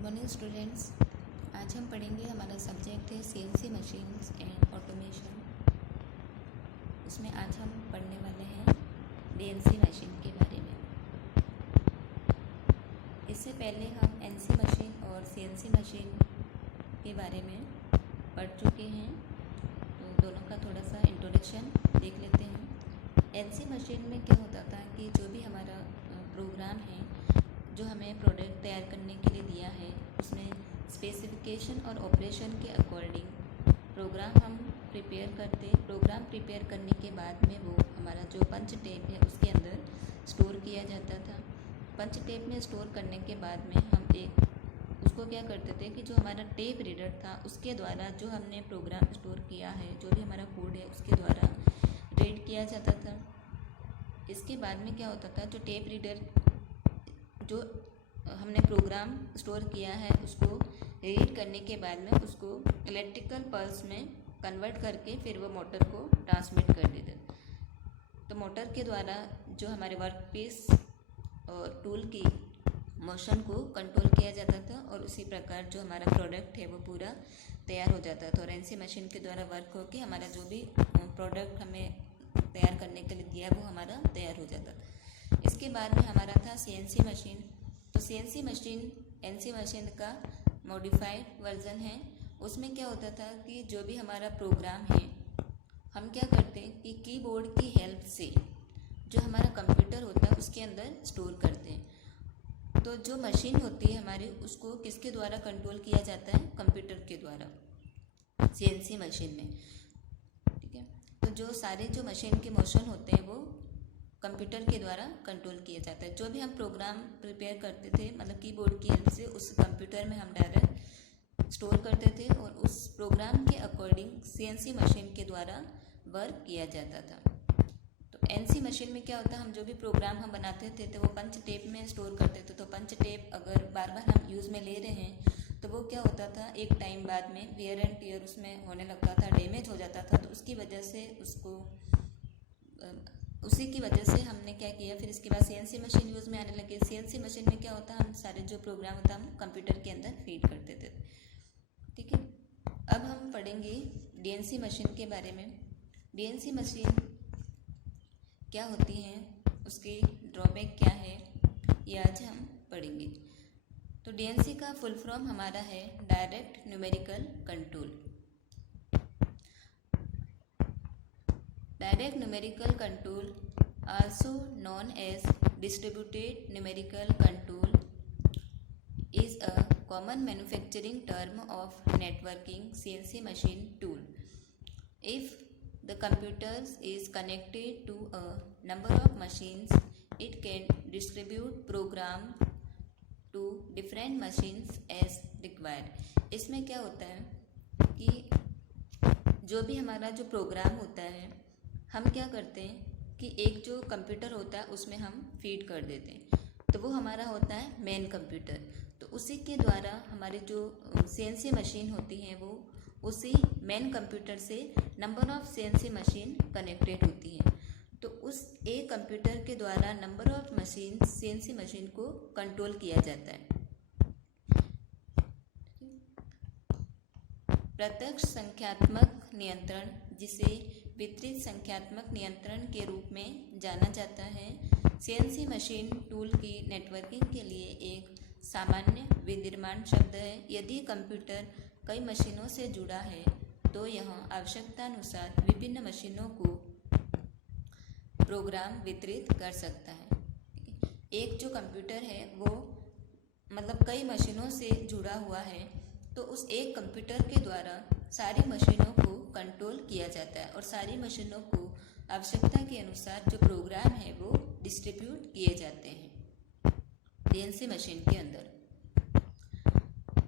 Good morning students. आज हम पढ़ेंगे, हमारा सब्जेक्ट है सीएनसी मशीन्स एंड ऑटोमेशन। उसमें आज हम पढ़ने वाले हैं डीएनसी मशीन के बारे में। इससे पहले हम एनसी मशीन और सीएनसी मशीन के बारे में पढ़ चुके हैं, तो दोनों का थोड़ा सा इंट्रोडक्शन देख लेते हैं। एनसी मशीन में क्या होता था कि जो भी हमारा प्रोग्राम है, जो हमें प्रोडक्ट तैयार करने के लिए दिया है, उसमें स्पेसिफिकेशन और ऑपरेशन के अकॉर्डिंग प्रोग्राम हम प्रिपेयर करते। प्रोग्राम प्रिपेयर करने के बाद में वो हमारा जो पंच टेप है उसके अंदर स्टोर किया जाता था। पंच टेप में स्टोर करने के बाद में हम उसको क्या करते थे कि जो हमारा टेप रीडर था उसके द्वारा जो हमने प्रोग्राम स्टोर किया है, जो भी हमारा कोड है, उसके द्वारा रीड किया जाता था। इसके बाद में क्या होता था, जो टेप रीडर जो हमने प्रोग्राम स्टोर किया है उसको रीड करने के बाद में उसको इलेक्ट्रिकल पल्स में कन्वर्ट करके फिर वो मोटर को ट्रांसमिट कर देते। तो मोटर के द्वारा जो हमारे वर्क पीस और टूल की मोशन को कंट्रोल किया जाता था और उसी प्रकार जो हमारा प्रोडक्ट है वो पूरा तैयार हो जाता था। और एनसी मशीन के द्वारा वर्क होकर हमारा जो भी प्रोडक्ट हमें तैयार करने के लिए दिया वो हमारा तैयार हो जाता था। इसके बाद में हमारा था सीएनसी मशीन। तो सीएनसी मशीन एनसी मशीन का मॉडिफाइड वर्जन है। उसमें क्या होता था कि जो भी हमारा प्रोग्राम है, हम क्या करते हैं कि कीबोर्ड की हेल्प से जो हमारा कंप्यूटर होता है उसके अंदर स्टोर करते हैं। तो जो मशीन होती है हमारी, उसको किसके द्वारा कंट्रोल किया जाता है? कंप्यूटर के द्वारा सीएनसी मशीन में। ठीक है, तो जो सारे जो मशीन के मोशन होते हैं वो कंप्यूटर के द्वारा कंट्रोल किया जाता है। जो भी हम प्रोग्राम प्रिपेयर करते थे, मतलब कीबोर्ड की हेल्प से उस कंप्यूटर में हम डायरेक्ट स्टोर करते थे और उस प्रोग्राम के अकॉर्डिंग सीएनसी मशीन के द्वारा वर्क किया जाता था। तो एनसी मशीन में क्या होता है, हम जो भी प्रोग्राम हम बनाते थे तो वो पंच टेप में स्टोर करते थे। तो पंच टेप अगर बार बार हम यूज़ में ले रहे हैं तो वो क्या होता था, एक टाइम बाद में वियर एंड टियर उसमें होने लगता था, डैमेज हो जाता था। तो उसकी वजह से उसी की वजह से हमने क्या किया, फिर इसके बाद सीएनसी मशीन यूज़ में आने लगी। सीएनसी मशीन में क्या होता है, हम सारे जो प्रोग्राम होता है हम कंप्यूटर के अंदर फीड करते थे। ठीक है, अब हम पढ़ेंगे डीएनसी मशीन के बारे में। डीएनसी मशीन क्या होती है, उसके ड्रॉबैक क्या है, ये आज हम पढ़ेंगे। तो डीएनसी का फुल फॉर्म हमारा है direct numerical control. Direct numerical control, also known as distributed numerical control, is a common manufacturing term of networking CNC machine tool. If the computer is connected to a number of machines, it can distribute program to different machines as required. इसमें क्या होता है कि जो भी हमारा जो programme होता है, हम क्या करते हैं कि एक जो कंप्यूटर होता है उसमें हम फीड कर देते हैं, तो वो हमारा होता है मेन कंप्यूटर। तो उसी के द्वारा हमारी जो सीएनसी मशीन होती है वो उसी मेन कंप्यूटर से number of CNC machine connected होती है। तो उस एक कंप्यूटर के द्वारा number of machine CNC machine को कंट्रोल किया जाता है। प्रत्यक्ष संख्यात्मक नियंत्रण, जिसे वितरित संख्यात्मक नियंत्रण के रूप में जाना जाता है, सीएनसी मशीन टूल की नेटवर्किंग के लिए एक सामान्य विनिर्माण शब्द है। यदि कंप्यूटर कई मशीनों से जुड़ा है तो यह आवश्यकतानुसार विभिन्न मशीनों को प्रोग्राम वितरित कर सकता है। एक जो कंप्यूटर है वो मतलब कई मशीनों से जुड़ा हुआ है, तो उस एक कंप्यूटर के द्वारा सारी मशीनों को कंट्रोल किया जाता है और सारी मशीनों को आवश्यकता के अनुसार जो प्रोग्राम है वो डिस्ट्रीब्यूट किए जाते हैं डीएनसी मशीन के अंदर।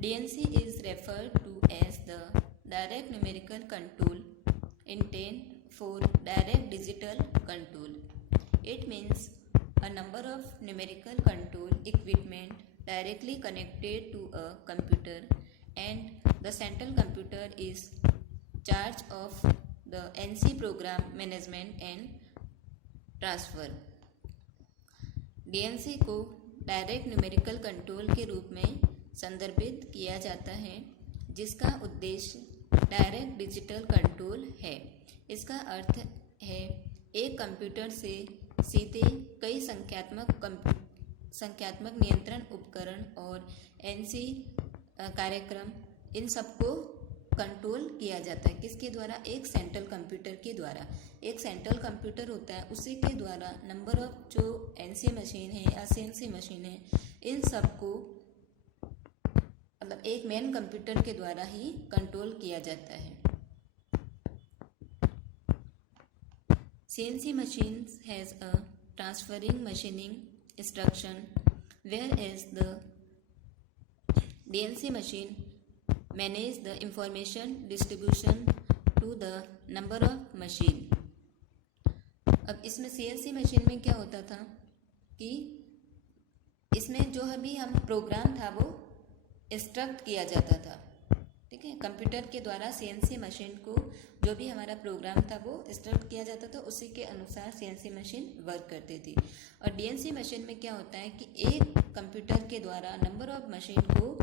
DNC is referred to as the direct numerical control intend for direct digital control. It means a number of numerical control equipment directly connected to a computer, and the central computer is charge of the NC program management and transfer. DNC को direct numerical control के रूप में संदर्भित किया जाता है, जिसका उद्देश्य डायरेक्ट डिजिटल कंट्रोल है। इसका अर्थ है एक कंप्यूटर से सीधे कई संख्यात्मक नियंत्रण उपकरण और एनसी कार्यक्रम, इन सबको कंट्रोल किया जाता है। किसके द्वारा? एक सेंट्रल कंप्यूटर के द्वारा। एक सेंट्रल कंप्यूटर होता है, उसी के द्वारा नंबर ऑफ जो एनसी मशीन है या सीएनसी मशीन है, इन सबको मतलब एक मेन कंप्यूटर के द्वारा ही कंट्रोल किया जाता है। CNC machines has a transferring machining instruction, whereas the DNC machine manage the information distribution to the number of machine। अब इसमें CNC मशीन में क्या होता था कि इसमें जो अभी हम प्रोग्राम था वो इंस्ट्रक्ट किया जाता था, ठीक है। कंप्यूटर के द्वारा CNC मशीन को जो भी हमारा प्रोग्राम था वो इंस्ट्रक्ट किया जाता था, उसी के अनुसार CNC मशीन वर्क करती थी। और DNC मशीन में क्या होता है कि एक कंप्यूटर के द्वारा नंबर ऑफ मशीन को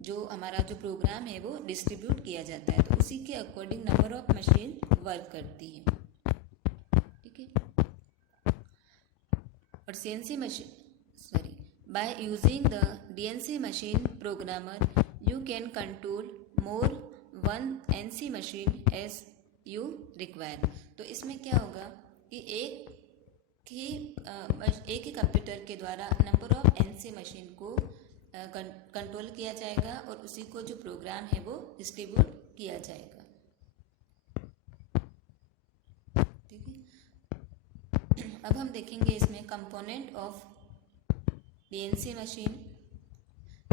जो हमारा जो प्रोग्राम है वो डिस्ट्रीब्यूट किया जाता है, तो उसी के according number of machine work करती है, ठीक है। और CNC machine by using the DNC machine programmer you can control more one NC machine as you require। तो इसमें क्या होगा कि एक ही कंप्यूटर के द्वारा नंबर ऑफ NC मशीन को कंट्रोल किया जाएगा और उसी को जो प्रोग्राम है वो डिस्ट्रीब्यूट किया जाएगा, ठीक है। अब हम देखेंगे इसमें कंपोनेंट ऑफ DNC मशीन।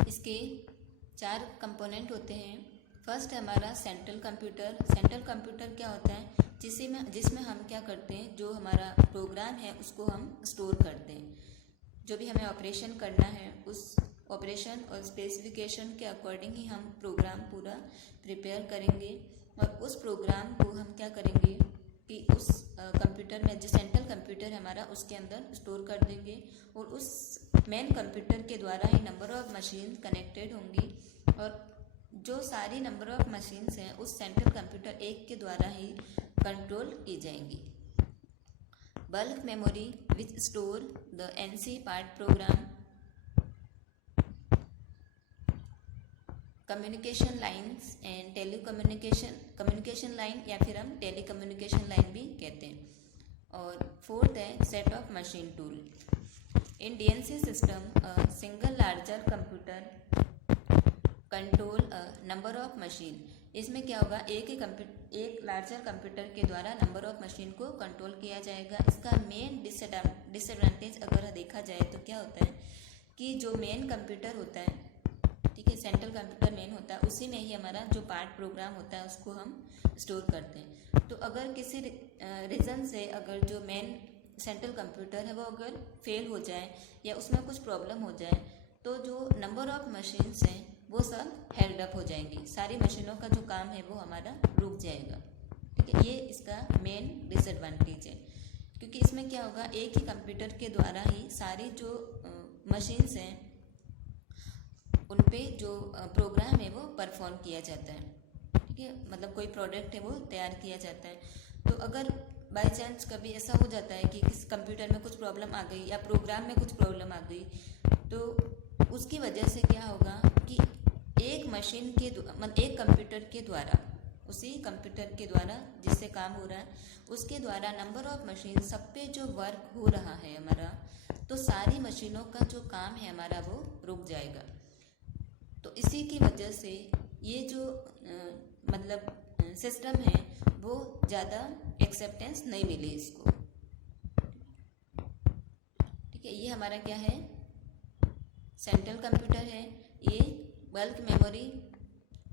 इसके 4 कंपोनेंट होते हैं। फर्स्ट हमारा सेंट्रल कंप्यूटर। सेंट्रल कंप्यूटर क्या होता है? जिसमें हम क्या करते हैं, जो हमारा प्रोग्राम है उसको हम स्टोर करते हैं। जो भी हमें ऑपरेशन करना है उस ऑपरेशन और स्पेसिफिकेशन के अकॉर्डिंग ही हम प्रोग्राम पूरा प्रिपेयर करेंगे और उस प्रोग्राम को हम क्या करेंगे कि उस कंप्यूटर में जो सेंट्रल कंप्यूटर हमारा उसके अंदर स्टोर कर देंगे और उस मेन कंप्यूटर के द्वारा ही नंबर ऑफ मशीन कनेक्टेड होंगी और जो सारी नंबर ऑफ मशीन्स हैं उस सेंट्रल कंप्यूटर एक के द्वारा ही कंट्रोल की जाएंगी। Bulk memory which store the NC part programme, communication lines and communication line या फिर हम टेलीकम्युनिकेशन लाइन भी कहते हैं। और फोर्थ है set of machine tool. In DNC system single larger computer control number of machine. इसमें क्या होगा, एक लार्जर कंप्यूटर के द्वारा नंबर ऑफ मशीन को कंट्रोल किया जाएगा। इसका मेन डिसएडवांटेज अगर देखा जाए तो क्या होता है कि जो मेन कंप्यूटर होता है, ठीक है, सेंट्रल कंप्यूटर मेन होता है, उसी में ही हमारा जो पार्ट प्रोग्राम होता है उसको हम स्टोर करते हैं। तो अगर किसी रीज़न से अगर जो मेन सेंट्रल कंप्यूटर है वो अगर फेल हो जाए या उसमें कुछ प्रॉब्लम हो जाए तो जो नंबर ऑफ मशीन्स हैं वो सब हेल्ड अप हो जाएंगी, सारी मशीनों का जो काम है वो हमारा रुक जाएगा, ठीक है। ये इसका मेन डिसएडवांटेज है, क्योंकि इसमें क्या होगा, एक ही कंप्यूटर के द्वारा ही सारी जो मशीन्स हैं उन पे जो प्रोग्राम है वो परफॉर्म किया जाता है, ठीक है। मतलब कोई प्रोडक्ट है वो तैयार किया जाता है। तो अगर बाय चांस कभी ऐसा हो जाता है कि किस कंप्यूटर में कुछ प्रॉब्लम आ गई या प्रोग्राम में कुछ प्रॉब्लम आ गई, तो उसकी वजह से क्या होगा कि एक मशीन के मतलब एक कंप्यूटर के द्वारा, उसी कंप्यूटर के द्वारा जिससे काम हो रहा है उसके द्वारा नंबर ऑफ मशीन सब पे जो वर्क हो रहा है हमारा, तो सारी मशीनों का जो काम है हमारा वो रुक जाएगा। तो इसी की वजह से ये जो मतलब सिस्टम है वो ज़्यादा एक्सेप्टेंस नहीं मिली इसको, ठीक है। ये हमारा क्या है, सेंट्रल कंप्यूटर है। ये बल्क मेमोरी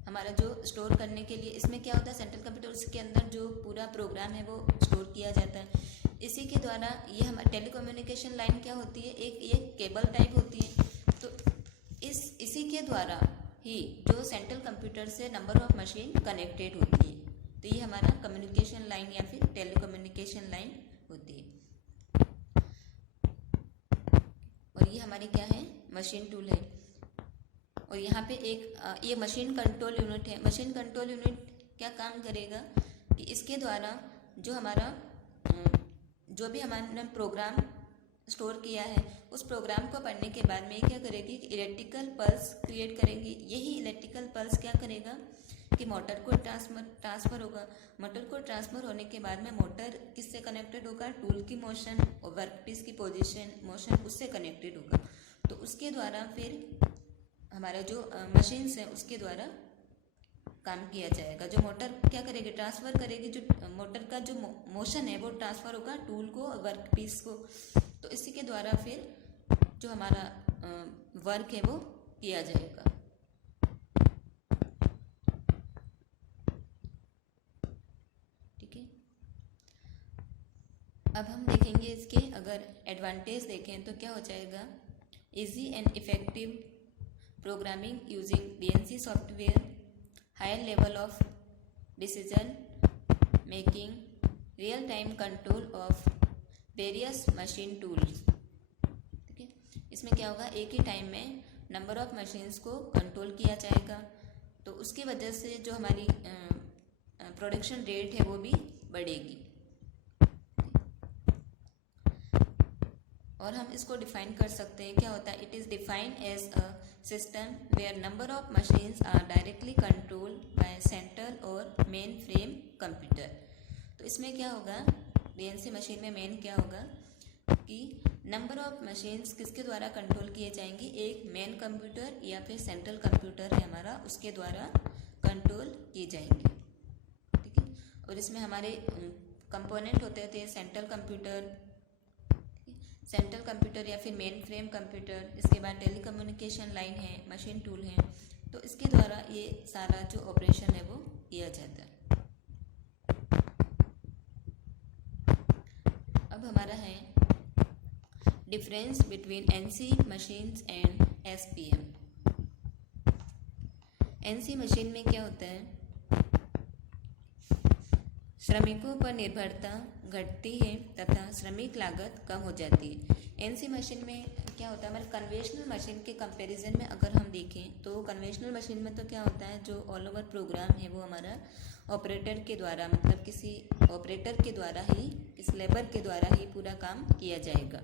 हमारा जो स्टोर करने के लिए, इसमें क्या होता है, सेंट्रल कंप्यूटर उसके अंदर जो पूरा प्रोग्राम है वो स्टोर किया जाता है। इसी के द्वारा ये हमारा टेलीकम्युनिकेशन लाइन क्या होती है, एक केबल टाइप होती है। तो इसी के द्वारा ही जो सेंट्रल कंप्यूटर से नंबर ऑफ मशीन कनेक्टेड होती है, तो ये हमारा कम्युनिकेशन लाइन या फिर टेलीकम्युनिकेशन लाइन होती है। और ये हमारी क्या है, मशीन टूल है। और यहाँ पे एक ये मशीन कंट्रोल यूनिट है। मशीन कंट्रोल यूनिट क्या काम करेगा कि इसके द्वारा जो हमारा जो भी हमारा प्रोग्राम स्टोर किया है उस प्रोग्राम को पढ़ने के बाद में क्या करेगी, इलेक्ट्रिकल पल्स क्रिएट करेंगी। यही इलेक्ट्रिकल पल्स क्या करेगा कि मोटर को ट्रांसफ़र होगा। मोटर को ट्रांसफ़र होने के बाद में मोटर किससे कनेक्टेड होगा, टूल की मोशन और वर्कपीस की पोजीशन मोशन उससे कनेक्टेड होगा। तो उसके द्वारा फिर हमारा जो मशीन्स है उसके द्वारा काम किया जाएगा। जो मोटर क्या करेगी, ट्रांसफ़र करेगी, जो मोटर का जो मोशन है वो ट्रांसफ़र होगा टूल को और वर्कपीस को। तो इसी के द्वारा फिर जो हमारा वर्क है वो किया जाएगा। ठीक है, अब हम देखेंगे इसके अगर एडवांटेज देखें तो क्या हो जाएगा, easy and effective programming using BNC software, higher level of decision making, real time control of various machine tools. ठीक है, इसमें क्या होगा, एक ही टाइम में नंबर ऑफ मशीन्स को कंट्रोल किया जाएगा। तो उसकी वजह से जो हमारी प्रोडक्शन रेट है वो भी बढ़ेगी। और हम इसको डिफाइन कर सकते हैं, क्या होता है, it is defined as a system where number of machines are directly control by central और मेन फ्रेम कंप्यूटर। तो इसमें क्या होगा, BNC मशीन में मेन क्या होगा कि नंबर ऑफ मशीन्स किसके द्वारा कंट्रोल किए जाएंगी, एक मेन कंप्यूटर या फिर सेंट्रल कंप्यूटर है हमारा, उसके द्वारा कंट्रोल की जाएंगी। ठीक है, और इसमें हमारे कंपोनेंट होते थे सेंट्रल कंप्यूटर या फिर मेन फ्रेम कंप्यूटर। इसके बाद टेलीकम्युनिकेशन लाइन है, मशीन टूल है। तो इसके द्वारा ये सारा जो ऑपरेशन है वो किया जाता है। अब हमारा है difference between NC machines and SPM। NC machine में क्या होता है, श्रमिकों पर निर्भरता घटती है तथा श्रमिक लागत कम हो जाती है। NC मशीन में क्या होता है, हमारे कन्वेंशनल मशीन के कंपैरिजन में अगर हम देखें तो कन्वेंशनल मशीन में तो क्या होता है, जो ऑल ओवर प्रोग्राम है वो हमारा ऑपरेटर के द्वारा, मतलब किसी ऑपरेटर के द्वारा ही, किस लेबर के द्वारा ही पूरा काम किया जाएगा।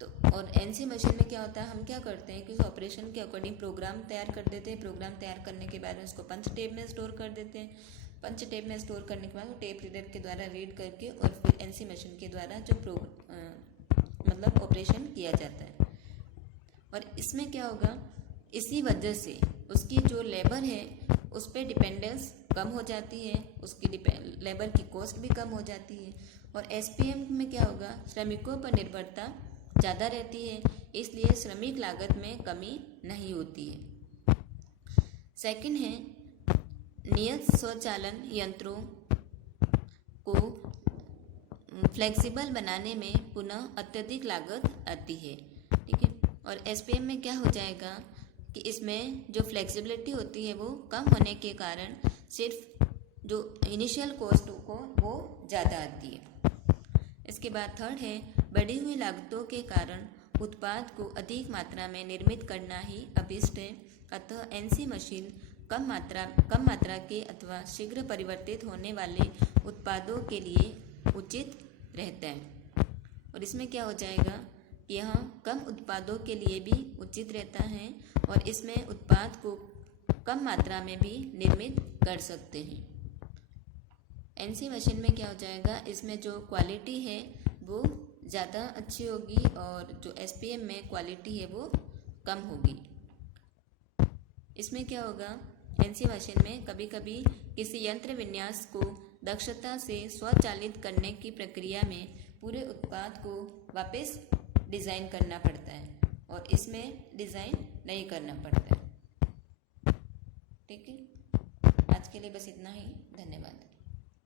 तो और NC मशीन में क्या होता है, हम क्या करते हैं कि उस ऑपरेशन के अकॉर्डिंग प्रोग्राम तैयार कर देते हैं। प्रोग्राम तैयार करने के बाद उसको पंच टेप में स्टोर कर देते हैं। पंच टेप में स्टोर करने के बाद वो टेप रीडर के द्वारा रीड करके और फिर NC मशीन के द्वारा जो मतलब ऑपरेशन किया जाता है। और इसमें क्या होगा, इसी वजह से उसकी जो लेबर है उस पर डिपेंडेंस कम हो जाती है, उसकी लेबर की कॉस्ट भी कम हो जाती है। और SPM में क्या होगा, श्रमिकों पर निर्भरता ज़्यादा रहती है, इसलिए श्रमिक लागत में कमी नहीं होती है। सेकंड है, नियत स्वचालन यंत्रों को फ्लेक्सिबल बनाने में पुनः अत्यधिक लागत आती है। ठीक है, और SPM में क्या हो जाएगा कि इसमें जो फ्लेक्सिबिलिटी होती है वो कम होने के कारण सिर्फ जो इनिशियल कॉस्ट को वो ज़्यादा आती है। इसके बाद थर्ड है, बढ़ी हुई लागतों के कारण उत्पाद को अधिक मात्रा में निर्मित करना ही अभिष्ट है। अतः NC मशीन कम मात्रा के अथवा शीघ्र परिवर्तित होने वाले उत्पादों के लिए उचित रहता है। और इसमें क्या हो जाएगा, यह कम उत्पादों के लिए भी उचित रहता है और इसमें उत्पाद को कम मात्रा में भी निर्मित कर सकते हैं। NC मशीन में क्या हो जाएगा, इसमें जो क्वालिटी है वो ज़्यादा अच्छी होगी और जो SPM में क्वालिटी है वो कम होगी। इसमें क्या होगा, NC मशीन में कभी कभी किसी यंत्र विन्यास को दक्षता से स्वचालित करने की प्रक्रिया में पूरे उत्पाद को वापस डिज़ाइन करना पड़ता है और इसमें डिज़ाइन नहीं करना पड़ता है। ठीक है, आज के लिए बस इतना ही। धन्यवाद।